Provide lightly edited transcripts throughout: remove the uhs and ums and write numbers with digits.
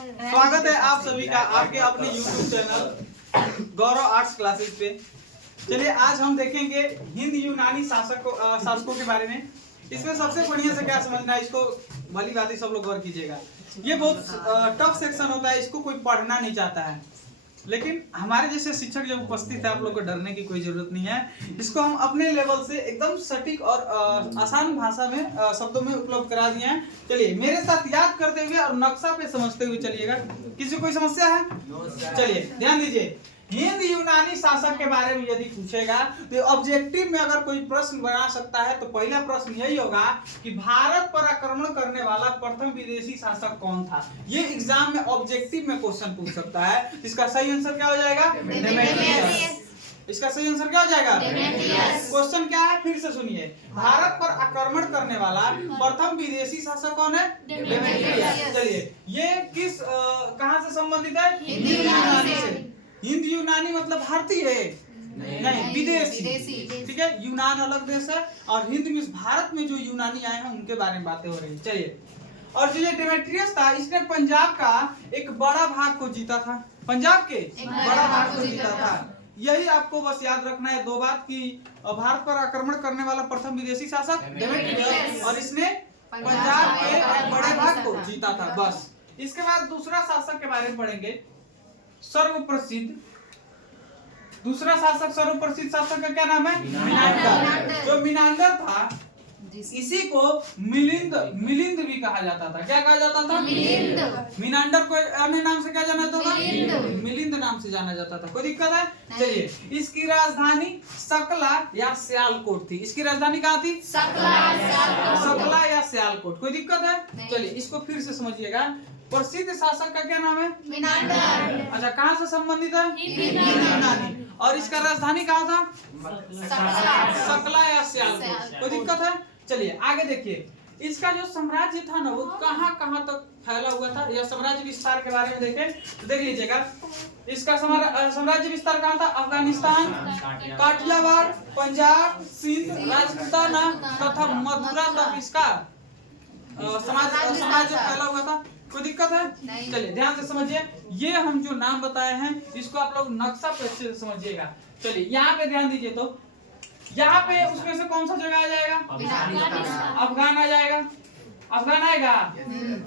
स्वागत है आप सभी का आपके अपने YouTube चैनल गौरव आर्ट्स क्लासेस पे। चलिए आज हम देखेंगे हिंद यूनानी शासकों के बारे में। इसमें सबसे बढ़िया से क्या समझना है, इसको भली बात सब लोग गौर कीजिएगा। ये बहुत टफ सेक्शन होता है, इसको कोई पढ़ना नहीं चाहता है, लेकिन हमारे जैसे शिक्षक जब उपस्थित है आप लोग को डरने की कोई जरूरत नहीं है। इसको हम अपने लेवल से एकदम सटीक और आसान भाषा में शब्दों में उपलब्ध करा दिए हैं। चलिए मेरे साथ याद करते हुए और नक्शा पे समझते हुए चलिएगा। किसी को कोई समस्या है? चलिए ध्यान दीजिए। हिंद यूनानी शासक के बारे में यदि पूछेगा तो ऑब्जेक्टिव में अगर कोई प्रश्न बना सकता है तो पहला प्रश्न यही होगा कि भारत पर आक्रमण करने वाला प्रथम विदेशी शासक कौन था। ये एग्जाम में ऑब्जेक्टिव में क्वेश्चन पूछ सकता है। इसका सही आंसर क्या हो जाएगा? डेमेट्रियस। इसका सही आंसर क्या हो जाएगा? क्वेश्चन क्या है फिर से सुनिए। भारत पर आक्रमण करने वाला प्रथम विदेशी शासक कौन है? डेमेट्रियस। चलिए ये किस कहां से संबंधित है? हिंद यूनानी से। हिंद यूनानी मतलब भारतीय है नहीं विदेशी। ठीक है, यूनान अलग देश है और हिंद में भारत में जो यूनानी आए हैं उनके बारे में बातें हो रही है। चलिए, और जो ये डेमेट्रियस था इसने पंजाब का एक बड़ा भाग को जीता था। पंजाब के बड़ा भाग को जीता था। यही आपको बस याद रखना है दो बात कि भारत पर आक्रमण करने वाला प्रथम विदेशी शासक डेमेट्रियस और इसने पंजाब के एक बड़े भाग को जीता था। बस इसके बाद दूसरा शासक के बारे में पढ़ेंगे। सर्वप्रसिद्ध दूसरा शासक, सर्वप्रसिद्ध शासक का क्या नाम है? मिनांडर। जो मिनांडर था इसी को मिलिंद भी कहा जाता था। क्या कहा जाता था? मिलिंद। मिनांडर को अन्य नाम से क्या जाना जाता था? मिलिंद नाम से जाना जाता था। कोई दिक्कत है? चलिए, इसकी राजधानी सकला या सियालकोट थी। इसकी राजधानी कहाँ थी? सकला या सियालकोट। कोई दिक्कत है? चलिए इसको फिर से समझिएगा। प्रसिद्ध शासक का क्या नाम है? मिनांडर। अच्छा, कहाँ से संबंधित है? यूनानी। और इसका राजधानी कहाँ था? सकला या सियालकोट। कोई दिक्कत है? चलिए आगे देखिए। इसका जो साम्राज्य था ना वो कहाँ कहाँ तक फैला हुआ था, या साम्राज्य विस्तार के बारे में देखें तो देख लीजिएगा। इसका साम्राज्य विस्तार कहाँ था? अफगानिस्तान, काठियावाड़, पंजाब, सिंध, राजपूताना तथा मथुरा तक इसका साम्राज्य फैला हुआ था। कोई दिक्कत है? चलिए ध्यान से समझिए। ये हम जो नाम बताए हैं इसको आप लोग नक्शा पे अच्छे से समझिए। चलिए यहाँ पे ध्यान दीजिए। तो यहाँ पे उसमें से कौन सा जगह आ जाएगा? अफगान आ जाएगा। अफगान आएगा।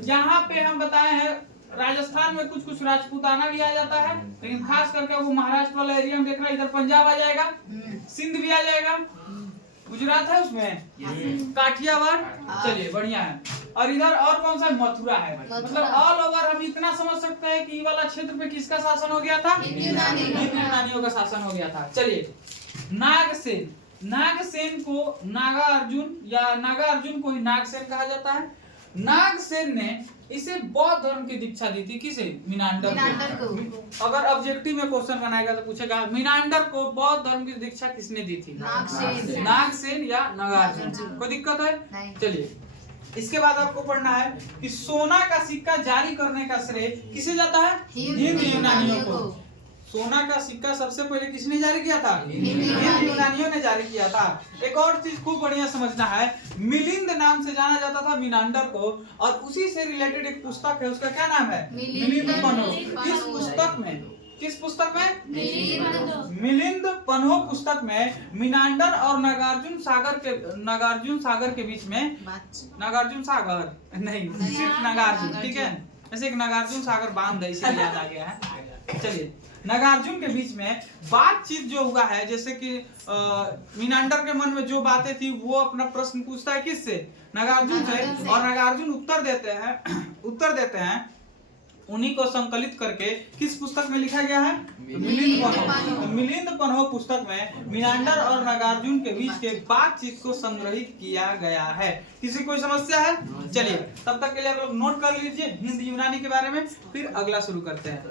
यहाँ पे हम बताए हैं राजस्थान में कुछ कुछ राजपूताना भी आ जाता है, लेकिन खास करके वो महाराष्ट्र वाला एरिया में देख रहे हैं। इधर पंजाब आ जाएगा, सिंध भी आ जाएगा, गुजरात है उसमें, काठियावाड़। चलिए बढ़िया है। और इधर और कौन सा? मथुरा है। मतलब ऑल ओवर हम इतना समझ सकते हैं कि ये वाला क्षेत्र पे किसका शासन हो गया था? हिंद यूनानियों का शासन हो गया था। चलिए, नागसेन को नागा अर्जुन को ही नागसेन कहा जाता है। नागसेन ने इसे बौद्ध धर्म की दीक्षा दी थी। किसे? मिनांडर को। अगर ऑब्जेक्टिव में क्वेश्चन बनाएगा तो पूछेगा मिनांडर को बौद्ध धर्म की दीक्षा किसने दी थी? नागसेन या नागार्जुन। कोई दिक्कत है? चलिए इसके बाद आपको पढ़ना है कि सोना का सिक्का जारी करने का श्रेय किसे जाता है? हिंद यूनानियों को। सोना का सिक्का सबसे पहले किसने जारी किया था? हिंद यूनानियों ने जारी किया था। एक और चीज खूब बढ़िया समझना है, मिलिंद नाम से जाना जाता था मिनांडर को, और उसी से रिलेटेड एक पुस्तक है, उसका क्या नाम है? मिलिंद पन्हो। किस पुस्तक में? मिलिंद पन्हो पुस्तक में मिनांडर और नागार्जुन सागर के बीच में, नागार्जुन सागर नहीं सिर्फ नागार्जुन, ठीक है, ऐसे एक नागार्जुन सागर बांध है, इसे याद आ गया है। चलिए, नागार्जुन के बीच में बातचीत जो हुआ है, जैसे कि मिनांडर के मन में जो बातें थी वो अपना प्रश्न पूछता है किससे? नागार्जुन से, और नागार्जुन उत्तर देते हैं। उन्हीं को संकलित करके किस पुस्तक में लिखा गया है? मिलिंद पन्हो पुस्तक में मिनांडर और नागार्जुन के बीच के बातचीत को संग्रहित किया गया है। किसी कोई समस्या है? चलिए तब तक के लिए आप लोग नोट कर लीजिए हिंद यूनानी के बारे में, फिर अगला शुरू करते हैं।